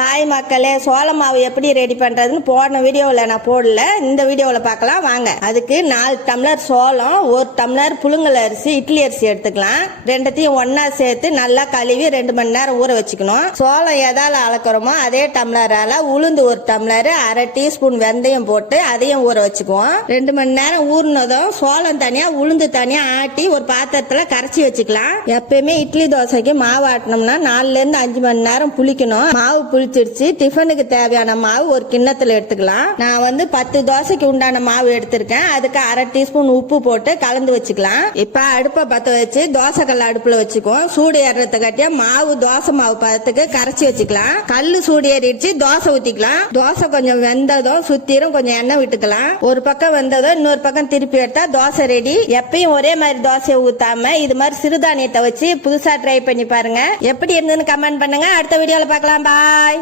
Hi மக்களே, சோள மாவு எப்படி ரெடி பண்றதுன்னு போன வீடியோவில் நான் போடல, இந்த வீடியோவில் பார்க்கலாம் வாங்க. அதுக்கு 4 டம்ளர் சோளம், 1 டம்ளர் புழுங்கல் அரிசி, இட்லி அரிசி எடுத்துக்கலாம். ரெண்டத்தையும் ஒன்னா சேர்த்து நல்லா கழுவி 2 மணி நேரம் ஊற வச்சுக்கணும். சோளம் எதால அளக்குறோமோ அதே டம்ளரால உளுந்து 1 டம்ளர், 1/2 டீஸ்பூன் வெந்தயம் போட்டு அதையும் ஊற வச்சுக்குவோம். 2 மணி நேரம் ஊறினதும் சோளம் தனியா உளுந்து தனியா ஆட்டி ஒரு பாத்திரத்துல கரைச்சி வச்சுக்கலாம். எப்பயுமே இட்லி தோசைக்கு மாவு ஆட்டணும்னா 4 இருந்து 5 மணி நேரம் புளிக்கணும். மாவு புளிச்சிருச்சு. டிஃபனுக்கு தேவையான மாவு ஒரு கிண்ணத்துல எடுத்துக்கலாம். நான் 10 தோசைக்கு உண்டான மாவு எடுத்திருக்கேன். அதுக்கு 1/2 டீஸ்பூன் உப்பு போட்டு கலந்து வச்சுக்கலாம். இப்ப அடுப்பை பத்த வச்சு தோசை கல் அடுப்புல வச்சுக்குவோம். சூடு ஏறதுக்காட்டியா மாவு தோசை மாவு பதத்துக்கு கரைச்சி வச்சுக்கலாம். கல்லு சூடு ஏறிடுச்சு, தோசை ஊத்திக்கலாம். தோசை கொஞ்சம் வெந்ததும் சுத்திரும் கொஞ்சம் எண்ணெய் விட்டுக்கலாம். ஒரு பக்கம் வெந்ததும் இன்னொரு பக்கம் திருப்பி எடுத்தா தோசை ரெடி. எப்பயும் ஒரே மாதிரி தோசையை ஊத்தாம இது மாதிரி சிறுதானியத்தை வச்சு புதுசா ட்ரை பண்ணி பாருங்க. எப்படி இருந்ததுன்னு கமெண்ட் பண்ணுங்க. அடுத்த வீடியோல பார்க்கலாம். பாய்.